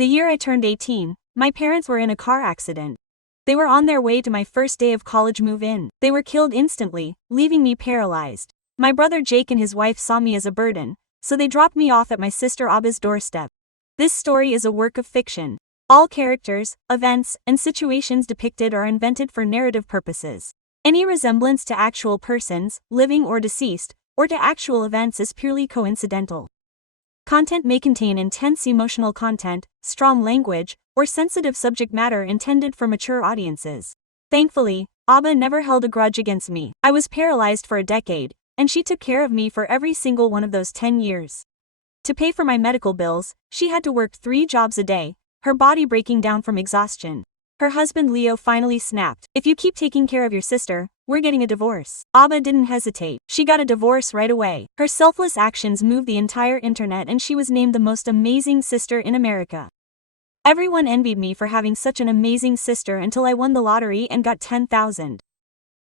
The year I turned 18, my parents were in a car accident. They were on their way to my first day of college move-in. They were killed instantly, leaving me paralyzed. My brother Jake and his wife saw me as a burden, so they dropped me off at my sister Abba's doorstep. This story is a work of fiction. All characters, events, and situations depicted are invented for narrative purposes. Any resemblance to actual persons, living or deceased, or to actual events is purely coincidental. Content may contain intense emotional content, strong language, or sensitive subject matter intended for mature audiences. Thankfully, Abba never held a grudge against me. I was paralyzed for a decade, and she took care of me for every single one of those 10 years. To pay for my medical bills, she had to work 3 jobs a day, her body breaking down from exhaustion. Her husband Leo finally snapped. "If you keep taking care of your sister, we're getting a divorce." Abba didn't hesitate. She got a divorce right away. Her selfless actions moved the entire internet and she was named the most amazing sister in America. Everyone envied me for having such an amazing sister until I won the lottery and got 10,000.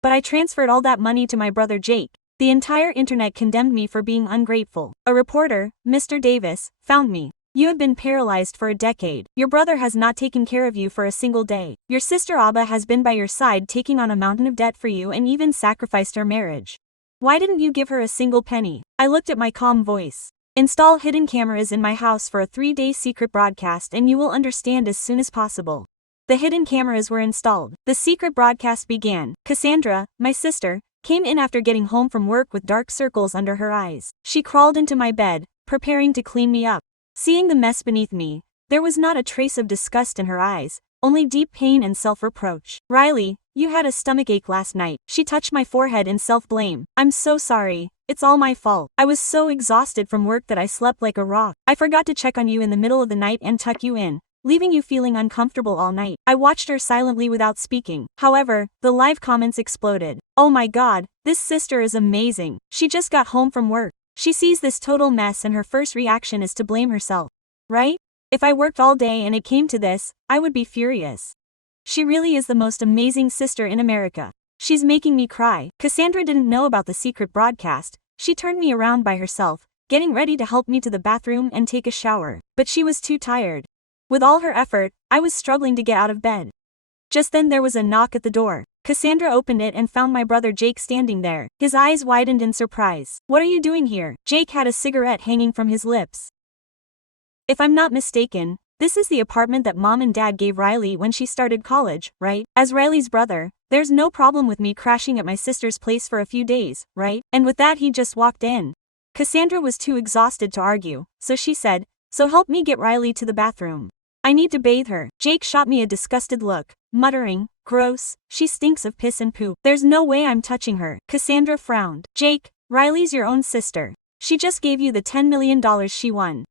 But I transferred all that money to my brother Jake. The entire internet condemned me for being ungrateful. A reporter, Mr. Davis, found me. "You have been paralyzed for a decade. Your brother has not taken care of you for a single day. Your sister Abba has been by your side taking on a mountain of debt for you and even sacrificed our marriage. Why didn't you give her a single penny?" I looked at my calm voice. "Install hidden cameras in my house for a 3-day secret broadcast and you will understand as soon as possible." The hidden cameras were installed. The secret broadcast began. Cassandra, my sister, came in after getting home from work with dark circles under her eyes. She crawled into my bed, preparing to clean me up. Seeing the mess beneath me, there was not a trace of disgust in her eyes, only deep pain and self-reproach. "Riley, you had a stomachache last night." She touched my forehead in self-blame. "I'm so sorry. It's all my fault. I was so exhausted from work that I slept like a rock. I forgot to check on you in the middle of the night and tuck you in, leaving you feeling uncomfortable all night." I watched her silently without speaking. However, the live comments exploded. "Oh my god, this sister is amazing. She just got home from work. She sees this total mess and her first reaction is to blame herself. Right? If I worked all day and it came to this, I would be furious. She really is the most amazing sister in America. She's making me cry." Cassandra didn't know about the secret broadcast. She turned me around by herself, getting ready to help me to the bathroom and take a shower. But she was too tired. With all her effort, I was struggling to get out of bed. Just then there was a knock at the door. Cassandra opened it and found my brother Jake standing there. His eyes widened in surprise. "What are you doing here?" Jake had a cigarette hanging from his lips. "If I'm not mistaken, this is the apartment that Mom and Dad gave Riley when she started college, right? As Riley's brother, there's no problem with me crashing at my sister's place for a few days, right?" And with that he just walked in. Cassandra was too exhausted to argue, so she said, "So help me get Riley to the bathroom. I need to bathe her." Jake shot me a disgusted look, muttering, "Gross, she stinks of piss and poop. There's no way I'm touching her." Cassandra frowned. "Jake, Riley's your own sister. She just gave you the $10 million she won.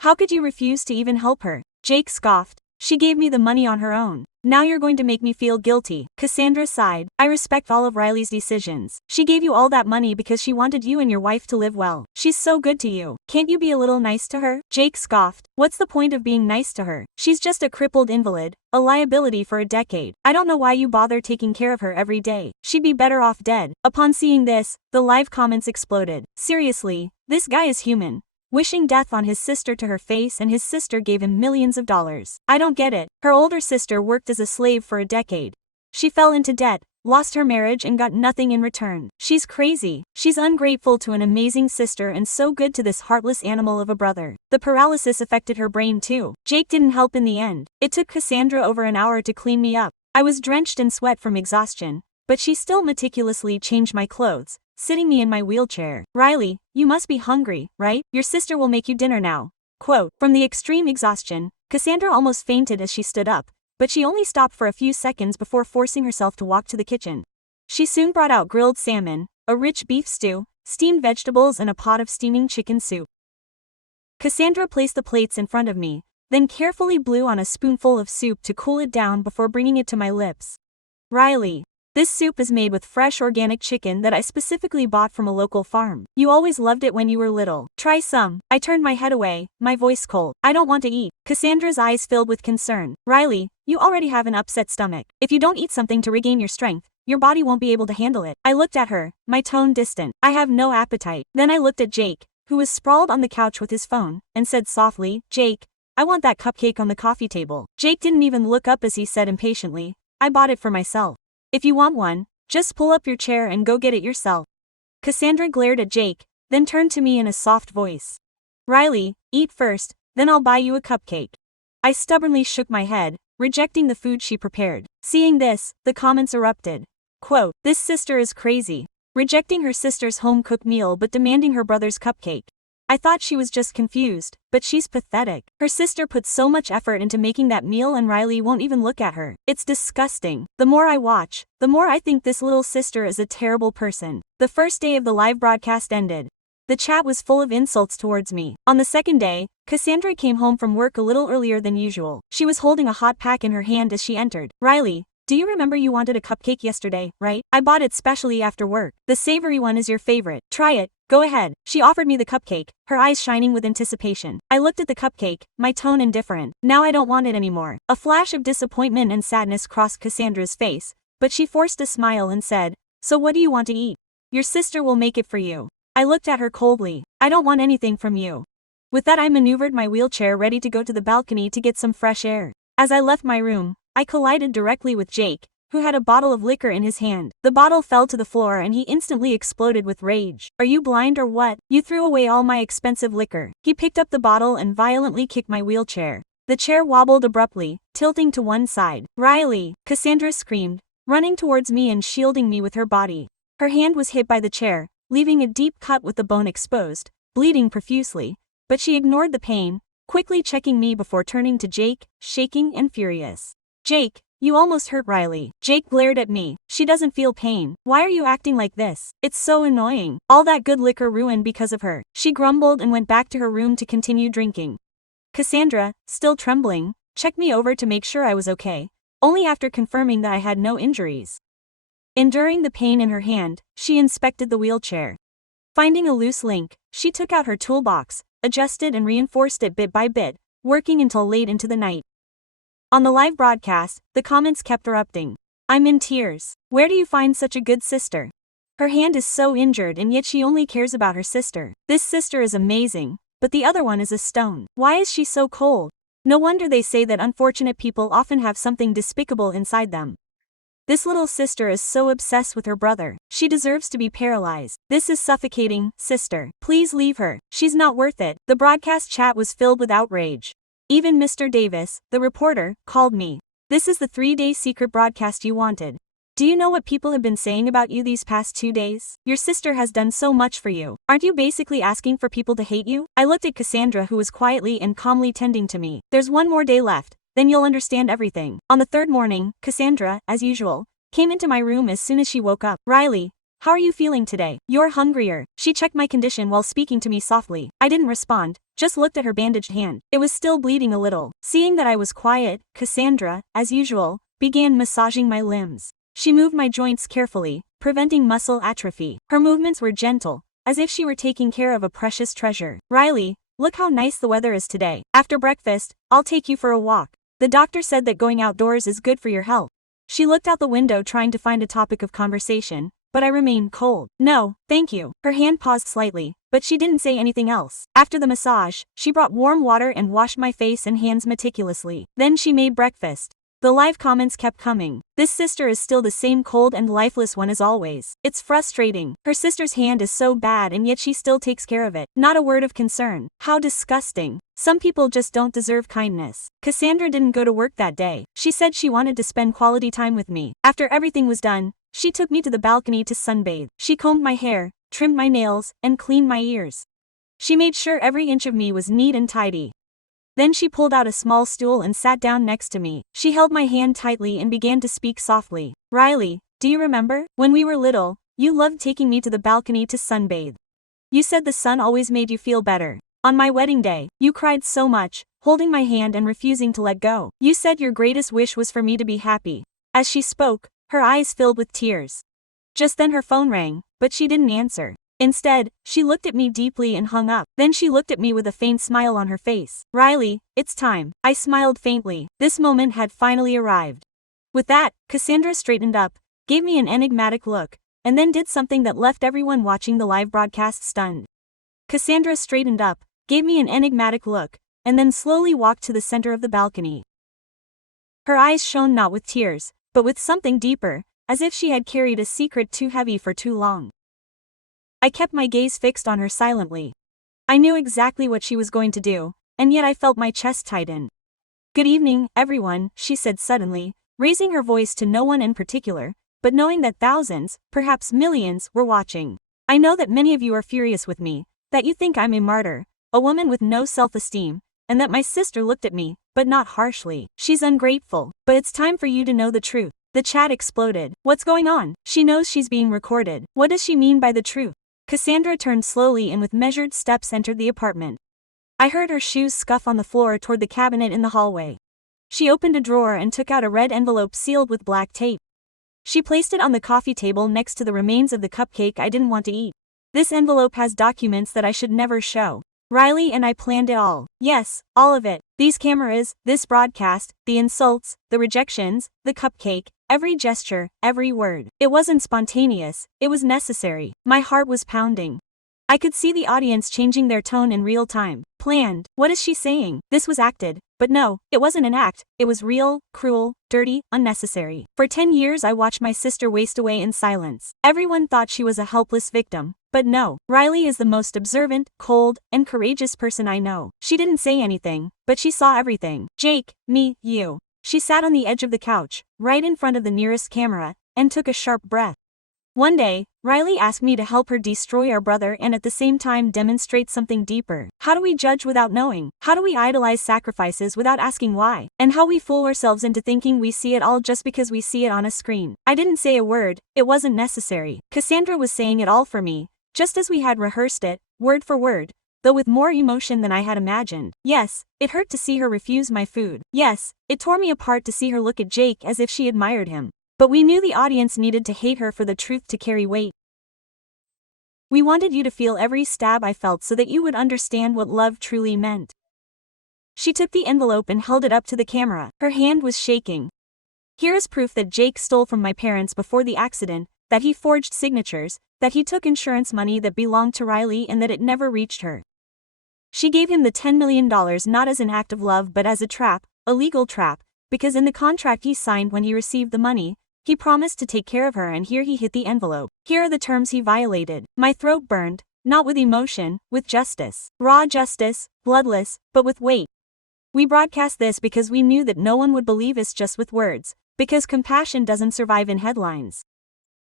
How could you refuse to even help her?" Jake scoffed. "She gave me the money on her own. Now you're going to make me feel guilty." Cassandra sighed. "I respect all of Riley's decisions. She gave you all that money because she wanted you and your wife to live well. She's so good to you. Can't you be a little nice to her?" Jake scoffed. "What's the point of being nice to her? She's just a crippled invalid, a liability for a decade. I don't know why you bother taking care of her every day. She'd be better off dead." Upon seeing this, the live comments exploded. "Seriously, this guy is human. Wishing death on his sister to her face and his sister gave him millions of dollars. I don't get it. Her older sister worked as a slave for a decade. She fell into debt, lost her marriage and got nothing in return. She's crazy. She's ungrateful to an amazing sister and so good to this heartless animal of a brother." The paralysis affected her brain too. Jake didn't help in the end. It took Cassandra over an hour to clean me up. I was drenched in sweat from exhaustion, but she still meticulously changed my clothes, sitting me in my wheelchair. "Riley, you must be hungry, right? Your sister will make you dinner now." Quote, from the extreme exhaustion, Cassandra almost fainted as she stood up, but she only stopped for a few seconds before forcing herself to walk to the kitchen. She soon brought out grilled salmon, a rich beef stew, steamed vegetables and a pot of steaming chicken soup. Cassandra placed the plates in front of me, then carefully blew on a spoonful of soup to cool it down before bringing it to my lips. "Riley, this soup is made with fresh organic chicken that I specifically bought from a local farm. You always loved it when you were little. Try some." I turned my head away, my voice cold. "I don't want to eat." Cassandra's eyes filled with concern. "Riley, you already have an upset stomach. If you don't eat something to regain your strength, your body won't be able to handle it." I looked at her, my tone distant. "I have no appetite." Then I looked at Jake, who was sprawled on the couch with his phone, and said softly, "Jake, I want that cupcake on the coffee table. Jake didn't even look up as he said impatiently, I bought it for myself. If you want one, just pull up your chair and go get it yourself. Cassandra glared at Jake, then turned to me in a soft voice. Riley, eat first, then I'll buy you a cupcake. I stubbornly shook my head, rejecting the food she prepared. Seeing this, the comments erupted. Quote, this sister is crazy. Rejecting her sister's home-cooked meal but demanding her brother's cupcake. I thought she was just confused, but she's pathetic. Her sister put so much effort into making that meal and Riley won't even look at her. It's disgusting. The more I watch, the more I think this little sister is a terrible person. The first day of the live broadcast ended. The chat was full of insults towards me. On the second day, Cassandra came home from work a little earlier than usual. She was holding a hot pack in her hand as she entered. Riley, do you remember you wanted a cupcake yesterday, right? I bought it specially after work. The savory one is your favorite. Try it. Go ahead. She offered me the cupcake, her eyes shining with anticipation. I looked at the cupcake, my tone indifferent. Now I don't want it anymore. A flash of disappointment and sadness crossed Cassandra's face, but she forced a smile and said, so what do you want to eat? Your sister will make it for you. I looked at her coldly. I don't want anything from you. With that I maneuvered my wheelchair ready to go to the balcony to get some fresh air. As I left my room, I collided directly with Jake, who had a bottle of liquor in his hand. The bottle fell to the floor and he instantly exploded with rage. Are you blind or what? You threw away all my expensive liquor. He picked up the bottle and violently kicked my wheelchair. The chair wobbled abruptly, tilting to one side. Riley, Cassandra screamed, running towards me and shielding me with her body. Her hand was hit by the chair, leaving a deep cut with the bone exposed, bleeding profusely, but she ignored the pain, quickly checking me before turning to Jake, shaking and furious. Jake, you almost hurt Riley. Jake glared at me. She doesn't feel pain. Why are you acting like this? It's so annoying. All that good liquor ruined because of her. She grumbled and went back to her room to continue drinking. Cassandra, still trembling, checked me over to make sure I was okay, only after confirming that I had no injuries. Enduring the pain in her hand, she inspected the wheelchair. Finding a loose link, she took out her toolbox, adjusted and reinforced it bit by bit, working until late into the night. On the live broadcast, the comments kept erupting. I'm in tears. Where do you find such a good sister? Her hand is so injured and yet she only cares about her sister. This sister is amazing, but the other one is a stone. Why is she so cold? No wonder they say that unfortunate people often have something despicable inside them. This little sister is so obsessed with her brother. She deserves to be paralyzed. This is suffocating, sister. Please leave her. She's not worth it. The broadcast chat was filled with outrage. Even Mr. Davis, the reporter, called me. This is the 3-day secret broadcast you wanted. Do you know what people have been saying about you these past 2 days? Your sister has done so much for you. Aren't you basically asking for people to hate you? I looked at Cassandra, who was quietly and calmly tending to me. There's one more day left, then you'll understand everything. On the third morning, Cassandra, as usual, came into my room as soon as she woke up. Riley, how are you feeling today? You're hungrier. She checked my condition while speaking to me softly. I didn't respond, just looked at her bandaged hand. It was still bleeding a little. Seeing that I was quiet, Cassandra, as usual, began massaging my limbs. She moved my joints carefully, preventing muscle atrophy. Her movements were gentle, as if she were taking care of a precious treasure. Riley, look how nice the weather is today. After breakfast, I'll take you for a walk. The doctor said that going outdoors is good for your health. She looked out the window trying to find a topic of conversation, but I remained cold. No, thank you. Her hand paused slightly, but she didn't say anything else. After the massage, she brought warm water and washed my face and hands meticulously. Then she made breakfast. The live comments kept coming. This sister is still the same cold and lifeless one as always. It's frustrating. Her sister's hand is so bad and yet she still takes care of it. Not a word of concern. How disgusting. Some people just don't deserve kindness. Cassandra didn't go to work that day. She said she wanted to spend quality time with me. After everything was done, she took me to the balcony to sunbathe. She combed my hair, trimmed my nails, and cleaned my ears. She made sure every inch of me was neat and tidy. Then she pulled out a small stool and sat down next to me. She held my hand tightly and began to speak softly. Riley, do you remember? When we were little, you loved taking me to the balcony to sunbathe. You said the sun always made you feel better. On my wedding day, you cried so much, holding my hand and refusing to let go. You said your greatest wish was for me to be happy. As she spoke, her eyes filled with tears. Just then her phone rang, but she didn't answer. Instead, she looked at me deeply and hung up. Then she looked at me with a faint smile on her face. Riley, it's time. I smiled faintly. This moment had finally arrived. With that, Cassandra straightened up, gave me an enigmatic look, and then did something that left everyone watching the live broadcast stunned. Cassandra straightened up, gave me an enigmatic look, and then slowly walked to the center of the balcony. Her eyes shone not with tears, but with something deeper, as if she had carried a secret too heavy for too long. I kept my gaze fixed on her silently. I knew exactly what she was going to do, and yet I felt my chest tighten. "Good evening, everyone," she said suddenly, raising her voice to no one in particular, but knowing that thousands, perhaps millions, were watching. "I know that many of you are furious with me, that you think I'm a martyr, a woman with no self-esteem, and that my sister looked at me, but not harshly. She's ungrateful, but it's time for you to know the truth." The chat exploded. "What's going on? She knows she's being recorded. What does she mean by the truth?" Cassandra turned slowly and with measured steps entered the apartment. I heard her shoes scuff on the floor toward the cabinet in the hallway. She opened a drawer and took out a red envelope sealed with black tape. She placed it on the coffee table next to the remains of the cupcake I didn't want to eat. "This envelope has documents that I should never show. Riley and I planned it all. Yes, all of it. These cameras, this broadcast, the insults, the rejections, the cupcake, every gesture, every word. It wasn't spontaneous, it was necessary." My heart was pounding. I could see the audience changing their tone in real time. Planned. What is she saying? This was acted. But no, it wasn't an act. It was real, cruel, dirty, unnecessary. For 10 years I watched my sister waste away in silence. Everyone thought she was a helpless victim. But no, Riley is the most observant, cold, and courageous person I know. She didn't say anything, but she saw everything. "Jake, me, you." She sat on the edge of the couch, right in front of the nearest camera, and took a sharp breath. "One day, Riley asked me to help her destroy our brother and at the same time demonstrate something deeper. How do we judge without knowing? How do we idolize sacrifices without asking why? And how we fool ourselves into thinking we see it all just because we see it on a screen?" I didn't say a word, it wasn't necessary. Cassandra was saying it all for me, just as we had rehearsed it, word for word, though with more emotion than I had imagined. Yes, it hurt to see her refuse my food. Yes, it tore me apart to see her look at Jake as if she admired him. But we knew the audience needed to hate her for the truth to carry weight. "We wanted you to feel every stab I felt so that you would understand what love truly meant." She took the envelope and held it up to the camera. Her hand was shaking. "Here is proof that Jake stole from my parents before the accident, that he forged signatures, that he took insurance money that belonged to Riley and that it never reached her." She gave him the $10 million not as an act of love but as a trap, a legal trap, because in the contract he signed when he received the money, he promised to take care of her, and here he hit the envelope. Here are the terms he violated. My throat burned, not with emotion, with justice. Raw justice, bloodless, but with weight. We broadcast this because we knew that no one would believe us just with words, because compassion doesn't survive in headlines.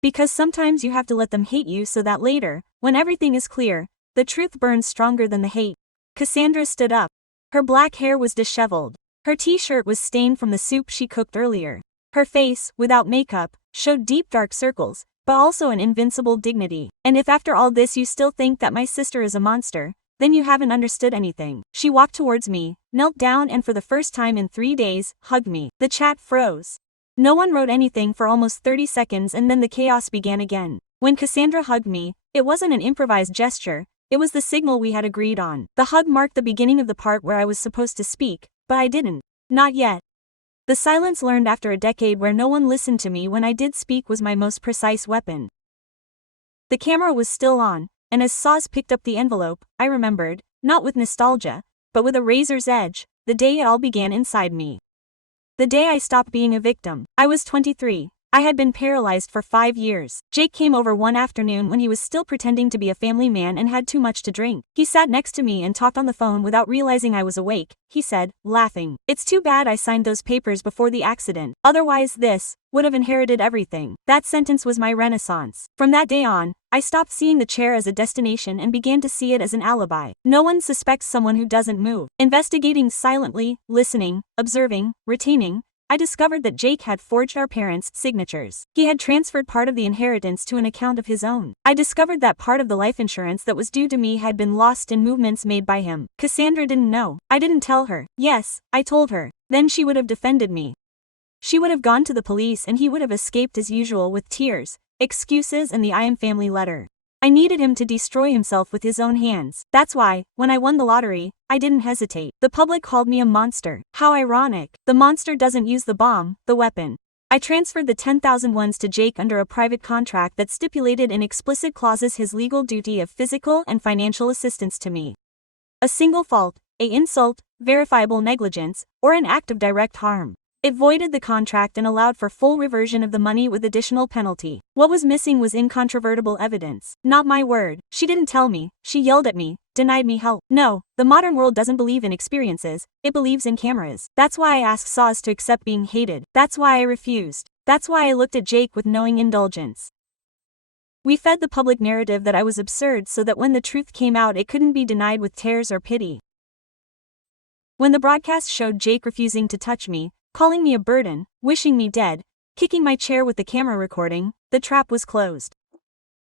Because sometimes you have to let them hate you so that later, when everything is clear, the truth burns stronger than the hate. Cassandra stood up. Her black hair was disheveled. Her t-shirt was stained from the soup she cooked earlier. Her face, without makeup, showed deep dark circles, but also an invincible dignity. "And if after all this you still think that my sister is a monster, then you haven't understood anything." She walked towards me, knelt down and for the first time in 3 days, hugged me. The chat froze. No one wrote anything for almost 30 seconds and then the chaos began again. When Cassandra hugged me, it wasn't an improvised gesture, it was the signal we had agreed on. The hug marked the beginning of the part where I was supposed to speak, but I didn't. Not yet. The silence learned after a decade where no one listened to me when I did speak was my most precise weapon. The camera was still on, and as Saz picked up the envelope, I remembered, not with nostalgia, but with a razor's edge, the day it all began inside me. The day I stopped being a victim. I was 23. I had been paralyzed for 5 years. Jake came over one afternoon when he was still pretending to be a family man and had too much to drink. He sat next to me and talked on the phone without realizing I was awake. He said, laughing, "It's too bad I signed those papers before the accident. Otherwise this would have inherited everything." That sentence was my renaissance. From that day on, I stopped seeing the chair as a destination and began to see it as an alibi. No one suspects someone who doesn't move. Investigating silently, listening, observing, retaining, I discovered that Jake had forged our parents' signatures. He had transferred part of the inheritance to an account of his own. I discovered that part of the life insurance that was due to me had been lost in movements made by him. Cassandra didn't know. I didn't tell her. Yes, I told her. Then she would have defended me. She would have gone to the police and he would have escaped as usual with tears, excuses and the I am family letter. I needed him to destroy himself with his own hands. That's why, when I won the lottery, I didn't hesitate. The public called me a monster. How ironic. The monster doesn't use the bomb, the weapon. I transferred the 10,000 ones to Jake under a private contract that stipulated in explicit clauses his legal duty of physical and financial assistance to me. A single fault, a insult, verifiable negligence, or an act of direct harm. It voided the contract and allowed for full reversion of the money with additional penalty. What was missing was incontrovertible evidence. Not my word. She didn't tell me. She yelled at me, denied me help. No, the modern world doesn't believe in experiences, it believes in cameras. That's why I asked Saws to accept being hated. That's why I refused. That's why I looked at Jake with knowing indulgence. We fed the public narrative that I was absurd so that when the truth came out it couldn't be denied with tears or pity. When the broadcast showed Jake refusing to touch me, calling me a burden, wishing me dead, kicking my chair with the camera recording, the trap was closed.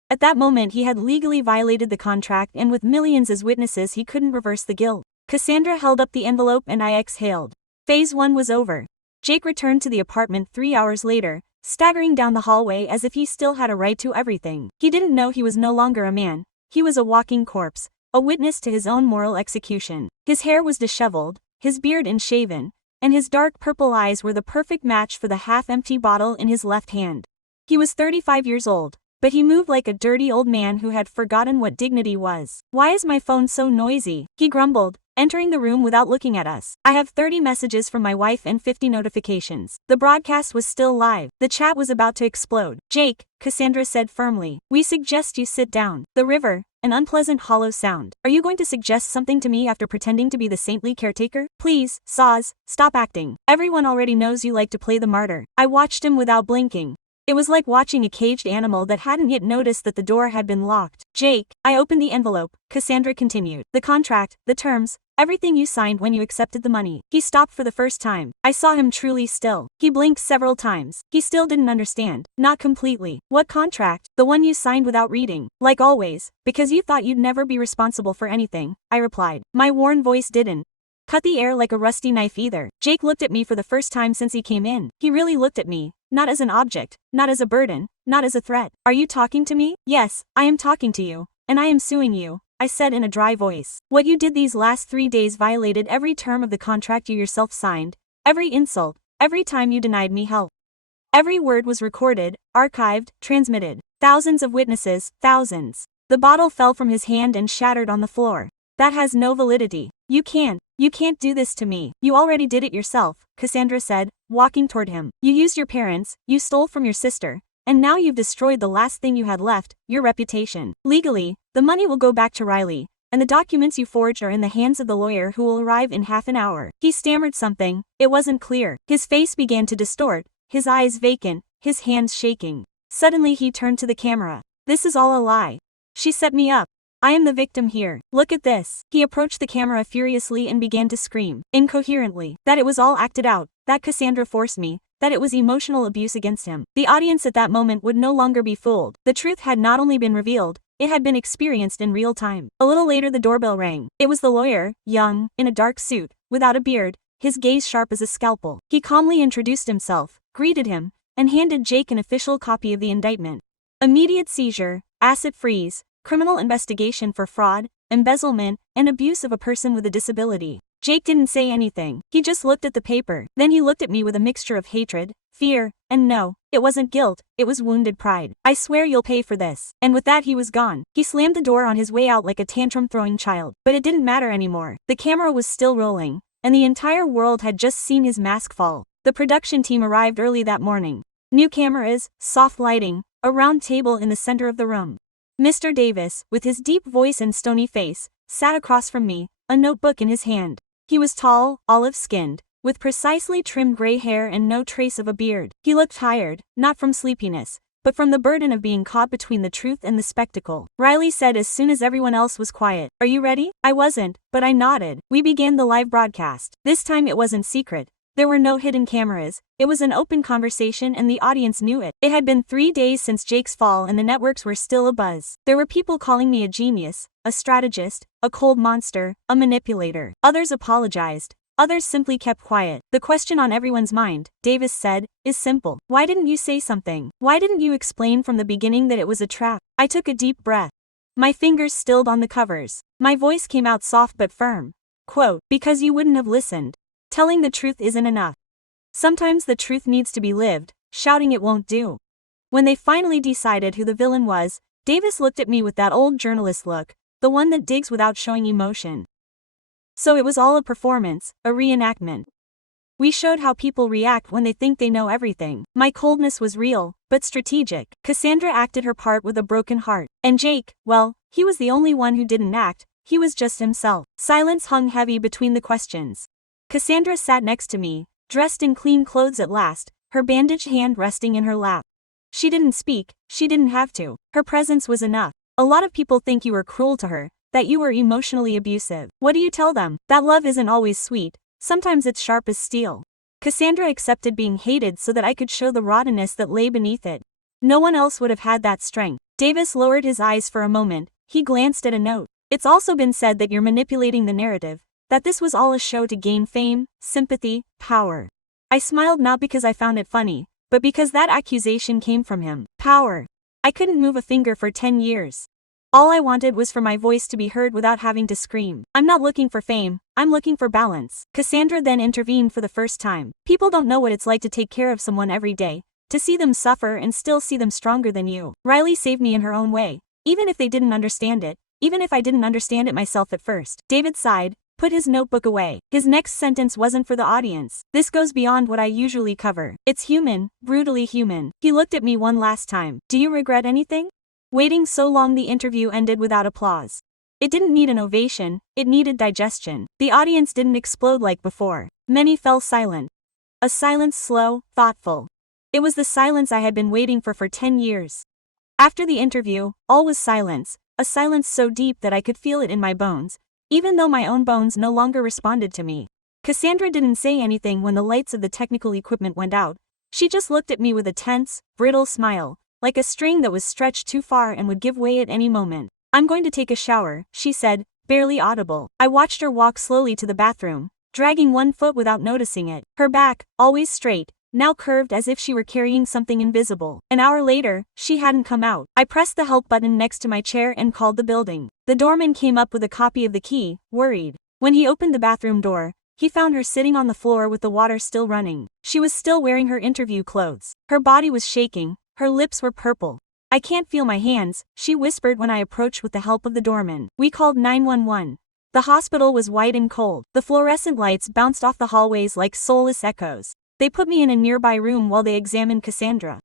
At that moment he had legally violated the contract, and with millions as witnesses he couldn't reverse the guilt. Cassandra held up the envelope and I exhaled. Phase 1 was over. Jake returned to the apartment 3 hours later, staggering down the hallway as if he still had a right to everything. He didn't know he was no longer a man, he was a walking corpse, a witness to his own moral execution. His hair was disheveled, his beard unshaven, and his dark purple eyes were the perfect match for the half-empty bottle in his left hand. He was 35 years old, but he moved like a dirty old man who had forgotten what dignity was. "Why is my phone so noisy?" he grumbled, entering the room without looking at us. "I have 30 messages from my wife and 50 notifications." The broadcast was still live. The chat was about to explode. "Jake," Cassandra said firmly, "we suggest you sit down." The river, an unpleasant hollow sound. "Are you going to suggest something to me after pretending to be the saintly caretaker? Please, Saws, stop acting. Everyone already knows you like to play the martyr." I watched him without blinking. It was like watching a caged animal that hadn't yet noticed that the door had been locked. "Jake," I opened the envelope, Cassandra continued. "The contract, the terms, everything you signed when you accepted the money." He stopped for the first time. I saw him truly still. He blinked several times. He still didn't understand. Not completely. "What contract?" "The one you signed without reading. Like always, because you thought you'd never be responsible for anything," I replied. My worn voice didn't cut the air like a rusty knife either. Jake looked at me for the first time since he came in. He really looked at me, not as an object, not as a burden, not as a threat. "Are you talking to me?" "Yes, I am talking to you, and I am suing you," I said in a dry voice. "What you did these last 3 days violated every term of the contract you yourself signed, every insult, every time you denied me help. Every word was recorded, archived, transmitted. Thousands of witnesses, thousands." The bottle fell from his hand and shattered on the floor. "That has no validity. You can't do this to me." "You already did it yourself," Cassandra said, walking toward him. "You used your parents, you stole from your sister, and now you've destroyed the last thing you had left, your reputation. Legally, the money will go back to Riley, and the documents you forged are in the hands of the lawyer who will arrive in half an hour." He stammered something, it wasn't clear. His face began to distort, his eyes vacant, his hands shaking. Suddenly he turned to the camera. "This is all a lie. She set me up. I am the victim here. Look at this." He approached the camera furiously and began to scream, incoherently, that it was all acted out, that Cassandra forced me, that it was emotional abuse against him. The audience at that moment would no longer be fooled. The truth had not only been revealed, it had been experienced in real time. A little later the doorbell rang. It was the lawyer, young, in a dark suit, without a beard, his gaze sharp as a scalpel. He calmly introduced himself, greeted him, and handed Jake an official copy of the indictment. Immediate seizure, asset freeze, criminal investigation for fraud, embezzlement, and abuse of a person with a disability. Jake didn't say anything. He just looked at the paper. Then he looked at me with a mixture of hatred, fear, and no, it wasn't guilt, it was wounded pride. "I swear you'll pay for this." And with that he was gone. He slammed the door on his way out like a tantrum-throwing child. But it didn't matter anymore. The camera was still rolling, and the entire world had just seen his mask fall. The production team arrived early that morning. New cameras, soft lighting, a round table in the center of the room. Mr. Davis, with his deep voice and stony face, sat across from me, a notebook in his hand. He was tall, olive-skinned, with precisely trimmed gray hair and no trace of a beard. He looked tired, not from sleepiness, but from the burden of being caught between the truth and the spectacle. Riley said as soon as everyone else was quiet, "Are you ready?" I wasn't, but I nodded. We began the live broadcast. This time it wasn't secret. There were no hidden cameras. It was an open conversation and the audience knew it. It had been 3 days since Jake's fall and the networks were still abuzz. There were people calling me a genius, a strategist, a cold monster, a manipulator. Others apologized. Others simply kept quiet. "The question on everyone's mind," Davis said, "is simple. Why didn't you say something? Why didn't you explain from the beginning that it was a trap?" I took a deep breath. My fingers stilled on the covers. My voice came out soft but firm. Quote, "Because you wouldn't have listened. Telling the truth isn't enough. Sometimes the truth needs to be lived, shouting it won't do." When they finally decided who the villain was, Davis looked at me with that old journalist look, the one that digs without showing emotion. So it was all a performance, a reenactment. We showed how people react when they think they know everything. My coldness was real, but strategic. Cassandra acted her part with a broken heart. And Jake, well, he was the only one who didn't act, he was just himself. Silence hung heavy between the questions. Cassandra sat next to me, dressed in clean clothes at last, her bandaged hand resting in her lap. She didn't speak, she didn't have to. Her presence was enough. A lot of people think you were cruel to her, that you were emotionally abusive. What do you tell them? That love isn't always sweet. Sometimes it's sharp as steel. Cassandra accepted being hated so that I could show the rottenness that lay beneath it. No one else would have had that strength. Davis lowered his eyes for a moment, he glanced at a note. It's also been said that you're manipulating the narrative, that this was all a show to gain fame, sympathy, power. I smiled not because I found it funny, but because that accusation came from him. Power. I couldn't move a finger for 10 years. All I wanted was for my voice to be heard without having to scream. I'm not looking for fame, I'm looking for balance. Cassandra then intervened for the first time. People don't know what it's like to take care of someone every day, to see them suffer and still see them stronger than you. Riley saved me in her own way, even if they didn't understand it, even if I didn't understand it myself at first. David sighed, put his notebook away. His next sentence wasn't for the audience. This goes beyond what I usually cover. It's human, brutally human. He looked at me one last time. Do you regret anything? Waiting so long, the interview ended without applause. It didn't need an ovation, it needed digestion. The audience didn't explode like before. Many fell silent. A silence slow, thoughtful. It was the silence I had been waiting for 10 years. After the interview, all was silence, a silence so deep that I could feel it in my bones, even though my own bones no longer responded to me. Cassandra didn't say anything when the lights of the technical equipment went out. She just looked at me with a tense, brittle smile, like a string that was stretched too far and would give way at any moment. I'm going to take a shower, she said, barely audible. I watched her walk slowly to the bathroom, dragging one foot without noticing it. Her back, always straight, now curved as if she were carrying something invisible. An hour later, she hadn't come out. I pressed the help button next to my chair and called the building. The doorman came up with a copy of the key, worried. When he opened the bathroom door, he found her sitting on the floor with the water still running. She was still wearing her interview clothes. Her body was shaking, her lips were purple. I can't feel my hands, she whispered when I approached with the help of the doorman. We called 911. The hospital was white and cold. The fluorescent lights bounced off the hallways like soulless echoes. They put me in a nearby room while they examined Cassandra.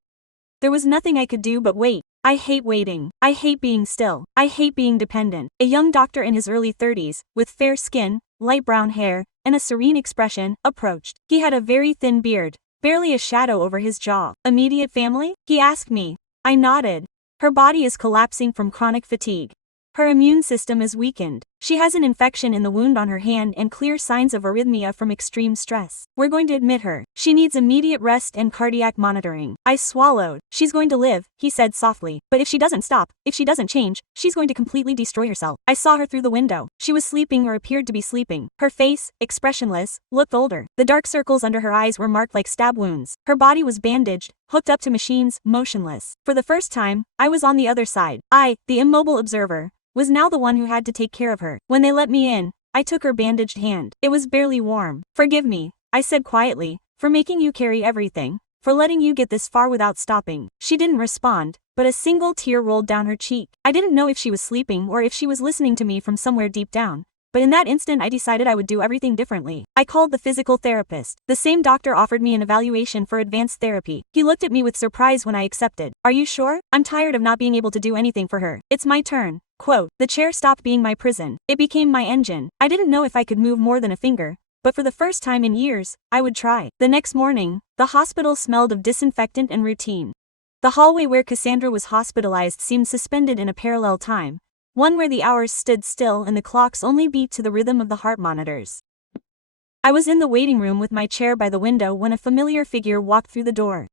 There was nothing I could do but wait. I hate waiting. I hate being still. I hate being dependent. A young doctor in his early 30s, with fair skin, light brown hair, and a serene expression, approached. He had a very thin beard, barely a shadow over his jaw. Immediate family? He asked me. I nodded. Her body is collapsing from chronic fatigue. Her immune system is weakened. She has an infection in the wound on her hand and clear signs of arrhythmia from extreme stress. We're going to admit her. She needs immediate rest and cardiac monitoring. I swallowed. She's going to live, he said softly. But if she doesn't stop, if she doesn't change, she's going to completely destroy herself. I saw her through the window. She was sleeping or appeared to be sleeping. Her face, expressionless, looked older. The dark circles under her eyes were marked like stab wounds. Her body was bandaged, hooked up to machines, motionless. For the first time, I was on the other side. I, the immobile observer, was now the one who had to take care of her. When they let me in, I took her bandaged hand. It was barely warm. Forgive me, I said quietly, for making you carry everything, for letting you get this far without stopping. She didn't respond, but a single tear rolled down her cheek. I didn't know if she was sleeping or if she was listening to me from somewhere deep down. But in that instant I decided I would do everything differently. I called the physical therapist. The same doctor offered me an evaluation for advanced therapy. He looked at me with surprise when I accepted. Are you sure? I'm tired of not being able to do anything for her. It's my turn. Quote, the chair stopped being my prison. It became my engine. I didn't know if I could move more than a finger, but for the first time in years, I would try. The next morning, the hospital smelled of disinfectant and routine. The hallway where Cassandra was hospitalized seemed suspended in a parallel time, one where the hours stood still and the clocks only beat to the rhythm of the heart monitors. I was in the waiting room with my chair by the window when a familiar figure walked through the door.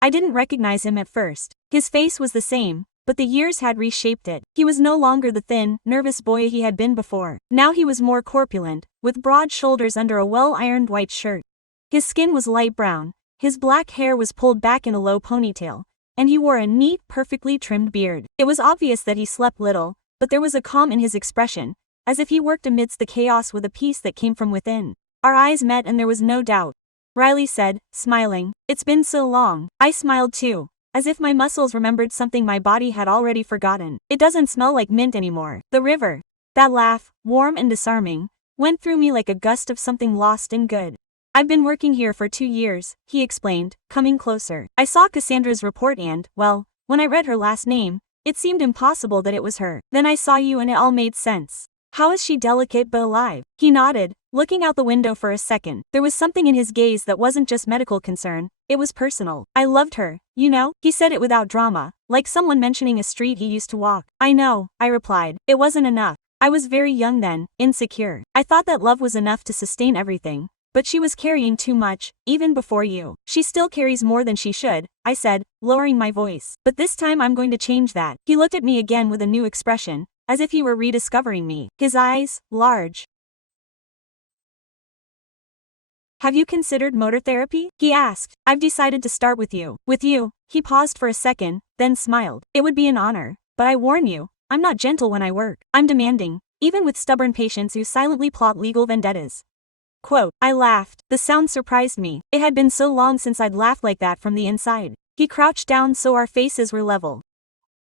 I didn't recognize him at first. His face was the same, but the years had reshaped it. He was no longer the thin, nervous boy he had been before. Now he was more corpulent, with broad shoulders under a well-ironed white shirt. His skin was light brown, his black hair was pulled back in a low ponytail, and he wore a neat, perfectly trimmed beard. It was obvious that he slept little, but there was a calm in his expression, as if he worked amidst the chaos with a peace that came from within. Our eyes met and there was no doubt. Riley said, smiling, "It's been so long." I smiled too, as if my muscles remembered something my body had already forgotten. "It doesn't smell like mint anymore." The river. That laugh, warm and disarming, went through me like a gust of something lost and good. I've been working here for 2 years, he explained, coming closer. I saw Cassandra's report and, well, when I read her last name, it seemed impossible that it was her. Then I saw you and it all made sense. How is she delicate but alive? He nodded, looking out the window for a second. There was something in his gaze that wasn't just medical concern, it was personal. I loved her, you know? He said it without drama, like someone mentioning a street he used to walk. I know, I replied. It wasn't enough. I was very young then, insecure. I thought that love was enough to sustain everything. But she was carrying too much, even before you. She still carries more than she should, I said, lowering my voice. But this time I'm going to change that. He looked at me again with a new expression, as if he were rediscovering me. His eyes, large. Have you considered motor therapy? He asked. I've decided to start with you. With you? He paused for a second, then smiled. It would be an honor. But I warn you, I'm not gentle when I work. I'm demanding, even with stubborn patients who silently plot legal vendettas. Quote, I laughed. The sound surprised me. It had been so long since I'd laughed like that from the inside. He crouched down so our faces were level.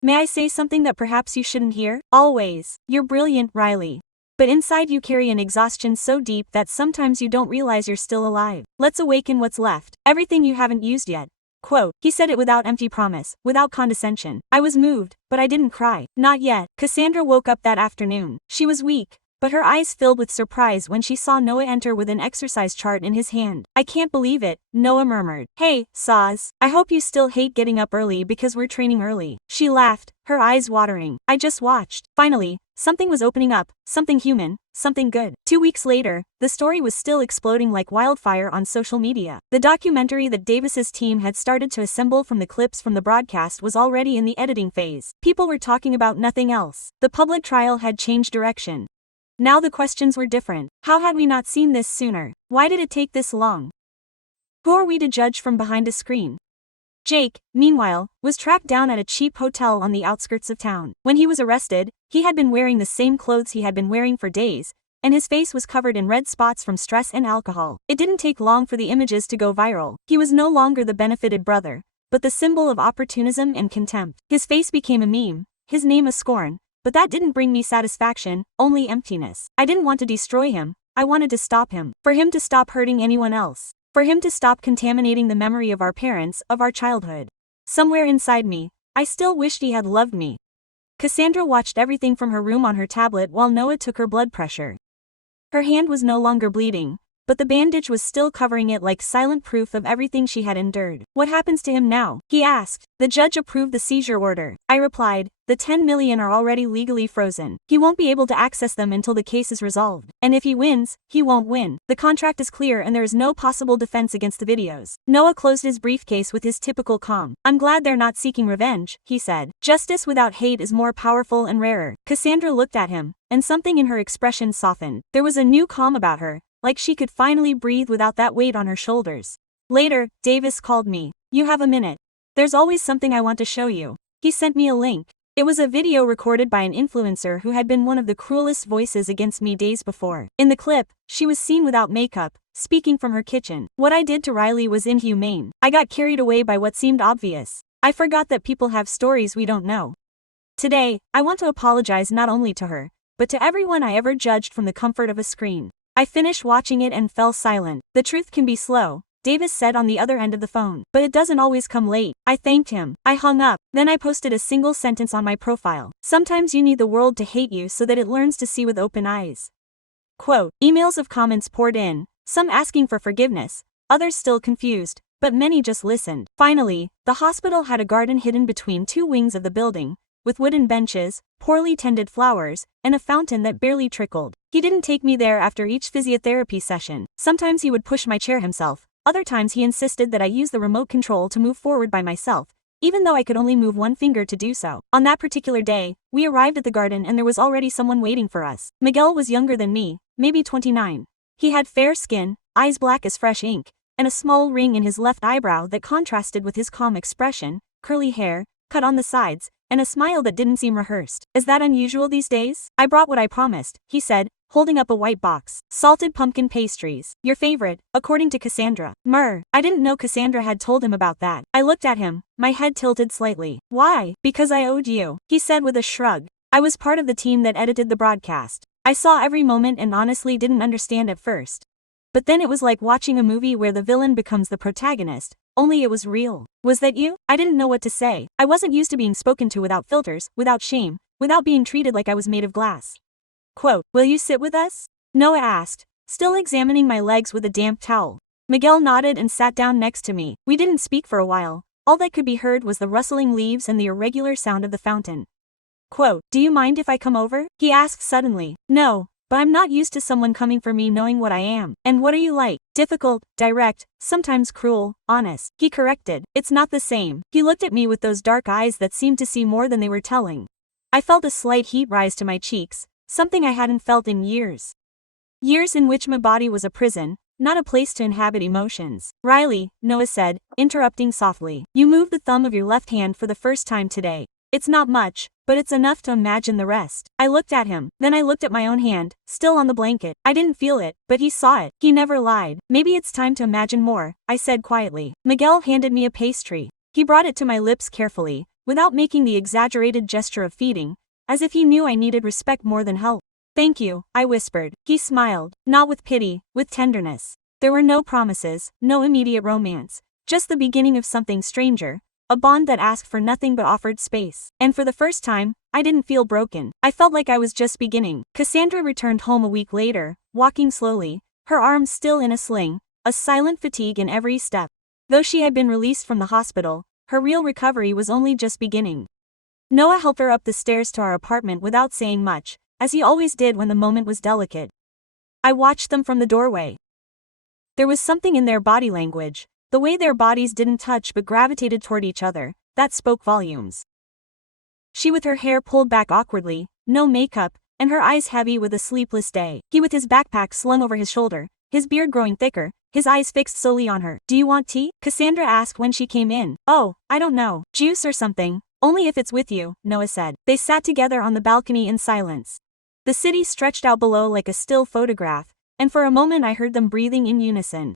May I say something that perhaps you shouldn't hear? Always. You're brilliant, Riley. But inside you carry an exhaustion so deep that sometimes you don't realize you're still alive. Let's awaken what's left. Everything you haven't used yet. Quote, he said it without empty promise, without condescension. I was moved, but I didn't cry. Not yet. Cassandra woke up that afternoon. She was weak, but her eyes filled with surprise when she saw Noah enter with an exercise chart in his hand. I can't believe it, Noah murmured. Hey, Saz, I hope you still hate getting up early because we're training early. She laughed, her eyes watering. I just watched. Finally, something was opening up, something human, something good. 2 weeks later, the story was still exploding like wildfire on social media. The documentary that Davis's team had started to assemble from the clips from the broadcast was already in the editing phase. People were talking about nothing else. The public trial had changed direction. Now the questions were different. How had we not seen this sooner? Why did it take this long? Who are we to judge from behind a screen? Jake, meanwhile, was tracked down at a cheap hotel on the outskirts of town. When he was arrested, he had been wearing the same clothes he had been wearing for days, and his face was covered in red spots from stress and alcohol. It didn't take long for the images to go viral. He was no longer the benefited brother, but the symbol of opportunism and contempt. His face became a meme, his name a scorn. But that didn't bring me satisfaction, only emptiness. I didn't want to destroy him, I wanted to stop him. For him to stop hurting anyone else. For him to stop contaminating the memory of our parents, of our childhood. Somewhere inside me, I still wished he had loved me. Cassandra watched everything from her room on her tablet while Noah took her blood pressure. Her hand was no longer bleeding, but the bandage was still covering it like silent proof of everything she had endured. What happens to him now? He asked. The judge approved the seizure order. I replied, the 10 million are already legally frozen. He won't be able to access them until the case is resolved. And if he wins, he won't win. The contract is clear and there is no possible defense against the videos. Noah closed his briefcase with his typical calm. I'm glad they're not seeking revenge, he said. Justice without hate is more powerful and rarer. Cassandra looked at him, and something in her expression softened. There was a new calm about her, like she could finally breathe without that weight on her shoulders. Later, Davis called me. You have a minute. There's always something I want to show you. He sent me a link. It was a video recorded by an influencer who had been one of the cruelest voices against me days before. In the clip, she was seen without makeup, speaking from her kitchen. What I did to Riley was inhumane. I got carried away by what seemed obvious. I forgot that people have stories we don't know. Today, I want to apologize not only to her, but to everyone I ever judged from the comfort of a screen. I finished watching it and fell silent. The truth can be slow, Davis said on the other end of the phone. But it doesn't always come late. I thanked him. I hung up. Then I posted a single sentence on my profile. Sometimes you need the world to hate you so that it learns to see with open eyes. Quote, emails of comments poured in, some asking for forgiveness, others still confused, but many just listened. Finally, the hospital had a garden hidden between 2 wings of the building, with wooden benches, poorly tended flowers, and a fountain that barely trickled. He didn't take me there after each physiotherapy session. Sometimes he would push my chair himself. Other times he insisted that I use the remote control to move forward by myself, even though I could only move one finger to do so. On that particular day, we arrived at the garden and there was already someone waiting for us. Miguel was younger than me, maybe 29. He had fair skin, eyes black as fresh ink, and a small ring in his left eyebrow that contrasted with his calm expression, curly hair, cut on the sides, and a smile that didn't seem rehearsed. Is that unusual these days? I brought what I promised, he said, holding up a white box. Salted pumpkin pastries. Your favorite, according to Cassandra. I didn't know Cassandra had told him about that. I looked at him, my head tilted slightly. Why? Because I owed you, he said with a shrug. I was part of the team that edited the broadcast. I saw every moment and honestly didn't understand at first. But then it was like watching a movie where the villain becomes the protagonist, only it was real. Was that you? I didn't know what to say. I wasn't used to being spoken to without filters, without shame, without being treated like I was made of glass. Quote, "Will you sit with us?" Noah asked, still examining my legs with a damp towel. Miguel nodded and sat down next to me. We didn't speak for a while. All that could be heard was the rustling leaves and the irregular sound of the fountain. Quote, "Do you mind if I come over?" he asked suddenly. No, but I'm not used to someone coming for me knowing what I am. And what are you like? Difficult, direct, sometimes cruel, honest. He corrected. It's not the same. He looked at me with those dark eyes that seemed to see more than they were telling. I felt a slight heat rise to my cheeks, something I hadn't felt in years. Years in which my body was a prison, not a place to inhabit emotions. "Riley," Noah said, interrupting softly. "You moved the thumb of your left hand for the first time today. It's not much, but it's enough to imagine the rest." I looked at him, then I looked at my own hand, still on the blanket. I didn't feel it, but he saw it. He never lied. "Maybe it's time to imagine more," I said quietly. Miguel handed me a pastry. He brought it to my lips carefully, without making the exaggerated gesture of feeding, as if he knew I needed respect more than help. "Thank you," I whispered. He smiled, not with pity, with tenderness. There were no promises, no immediate romance, just the beginning of something stranger, a bond that asked for nothing but offered space. And for the first time, I didn't feel broken. I felt like I was just beginning. Cassandra returned home a week later, walking slowly, her arms still in a sling, a silent fatigue in every step. Though she had been released from the hospital, her real recovery was only just beginning. Noah helped her up the stairs to our apartment without saying much, as he always did when the moment was delicate. I watched them from the doorway. There was something in their body language, the way their bodies didn't touch but gravitated toward each other, that spoke volumes. She with her hair pulled back awkwardly, no makeup, and her eyes heavy with a sleepless day. He with his backpack slung over his shoulder, his beard growing thicker, his eyes fixed solely on her. "Do you want tea?" Cassandra asked when she came in. "Oh, I don't know. Juice or something. Only if it's with you," Noah said. They sat together on the balcony in silence. The city stretched out below like a still photograph, and for a moment I heard them breathing in unison.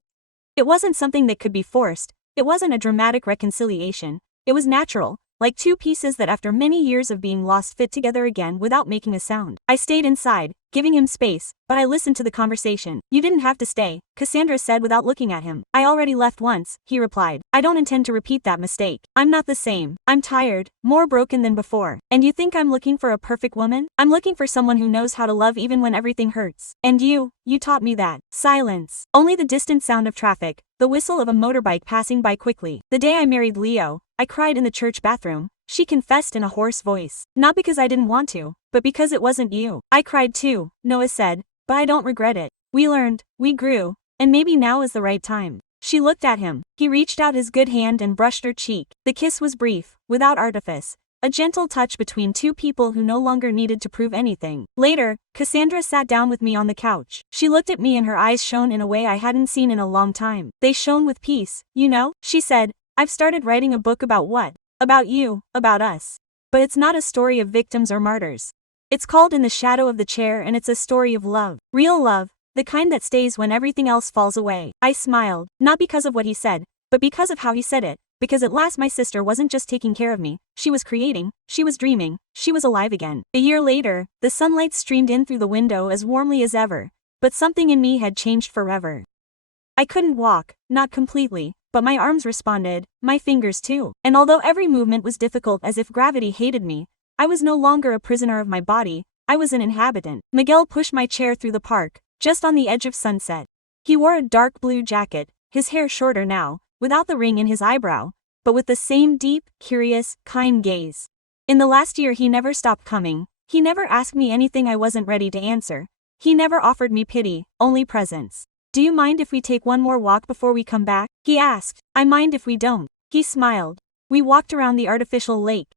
It wasn't something that could be forced, it wasn't a dramatic reconciliation, it was natural, like two pieces that after many years of being lost fit together again without making a sound. I stayed inside, giving him space, but I listened to the conversation. "You didn't have to stay," Cassandra said without looking at him. "I already left once," he replied. "I don't intend to repeat that mistake. I'm not the same. I'm tired, more broken than before. And you think I'm looking for a perfect woman? I'm looking for someone who knows how to love even when everything hurts. And you taught me that." Silence. Only the distant sound of traffic, the whistle of a motorbike passing by quickly. "The day I married Leo, I cried in the church bathroom," she confessed in a hoarse voice. "Not because I didn't want to, but because it wasn't you." "I cried too," Noah said, "but I don't regret it. We learned, we grew, and maybe now is the right time." She looked at him. He reached out his good hand and brushed her cheek. The kiss was brief, without artifice, a gentle touch between two people who no longer needed to prove anything. Later, Cassandra sat down with me on the couch. She looked at me and her eyes shone in a way I hadn't seen in a long time. They shone with peace. "You know," she said, "I've started writing a book about what? About you, about us. But it's not a story of victims or martyrs. It's called In the Shadow of the Chair and it's a story of love. Real love, the kind that stays when everything else falls away." I smiled, not because of what he said, but because of how he said it, because at last my sister wasn't just taking care of me, she was creating, she was dreaming, she was alive again. A year later, the sunlight streamed in through the window as warmly as ever, but something in me had changed forever. I couldn't walk, not completely, but my arms responded, my fingers too. And although every movement was difficult as if gravity hated me, I was no longer a prisoner of my body, I was an inhabitant. Miguel pushed my chair through the park, just on the edge of sunset. He wore a dark blue jacket, his hair shorter now, without the ring in his eyebrow, but with the same deep, curious, kind gaze. In the last year he never stopped coming, he never asked me anything I wasn't ready to answer, he never offered me pity, only presence. "Do you mind if we take one more walk before we come back?" he asked. "I mind if we don't." He smiled. We walked around the artificial lake.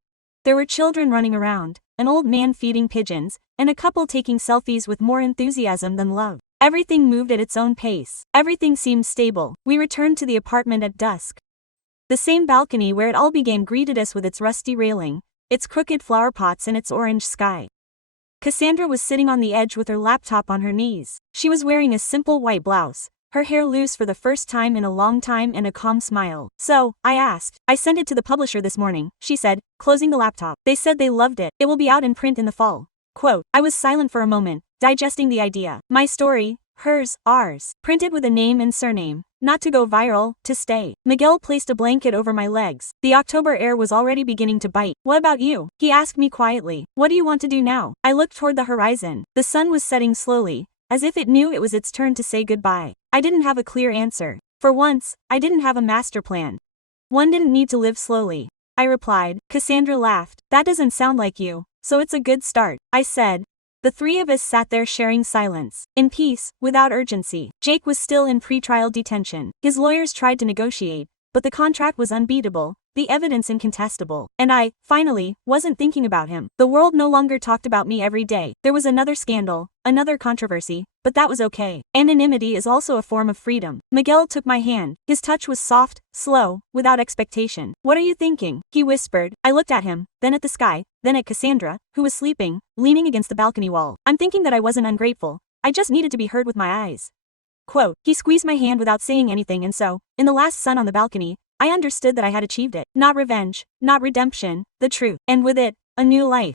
There were children running around, an old man feeding pigeons, and a couple taking selfies with more enthusiasm than love. Everything moved at its own pace. Everything seemed stable. We returned to the apartment at dusk. The same balcony where it all began greeted us with its rusty railing, its crooked flower pots and its orange sky. Cassandra was sitting on the edge with her laptop on her knees. She was wearing a simple white blouse, her hair loose for the first time in a long time and a calm smile. "So," I asked. "I sent it to the publisher this morning," she said, closing the laptop. "They said they loved it. It will be out in print in the fall." Quote, I was silent for a moment, digesting the idea. My story, hers, ours. Printed with a name and surname. Not to go viral, to stay. Miguel placed a blanket over my legs. The October air was already beginning to bite. What about you? He asked me quietly. What do you want to do now? I looked toward the horizon. The sun was setting slowly, as if it knew it was its turn to say goodbye. I didn't have a clear answer. For once, I didn't have a master plan. One didn't need to live slowly. I replied. Cassandra laughed. That doesn't sound like you, so it's a good start, I said. The three of us sat there sharing silence, in peace, without urgency. Jake was still in pretrial detention. His lawyers tried to negotiate, but the contract was unbeatable, the evidence incontestable. And I, finally, wasn't thinking about him. The world no longer talked about me every day. There was another scandal, another controversy, but that was okay. Anonymity is also a form of freedom. Miguel took my hand. His touch was soft, slow, without expectation. What are you thinking? He whispered. I looked at him, then at the sky, then at Cassandra, who was sleeping, leaning against the balcony wall. I'm thinking that I wasn't ungrateful. I just needed to be heard with my eyes. Quote, he squeezed my hand without saying anything, and so, in the last sun on the balcony, I understood that I had achieved it. Not revenge, not redemption, the truth. And with it, a new life.